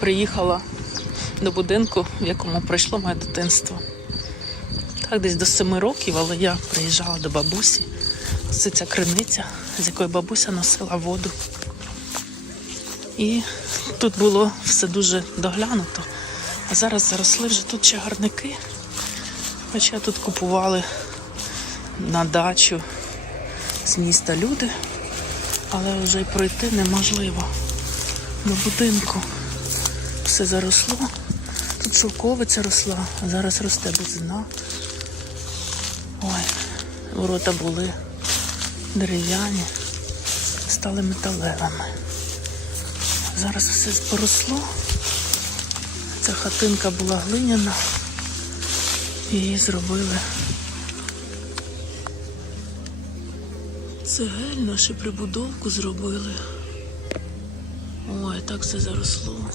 Приїхала до будинку, в якому пройшло моє дитинство. Так, десь до семи років, але я приїжджала до бабусі. Це ця криниця, з якої бабуся носила воду. І тут було все дуже доглянуто. А зараз заросли вже тут чагарники. Хоча тут купували на дачу з міста люди, але вже й пройти неможливо до будинку. Все заросло. Тут шовковиця росла, а зараз росте бузина. Ой, ворота були дерев'яні, стали металевими. Зараз все поросло. Ця хатинка була глиняна. Її зробили. Цегельно ще прибудовку зробили. Ой, так все заросло.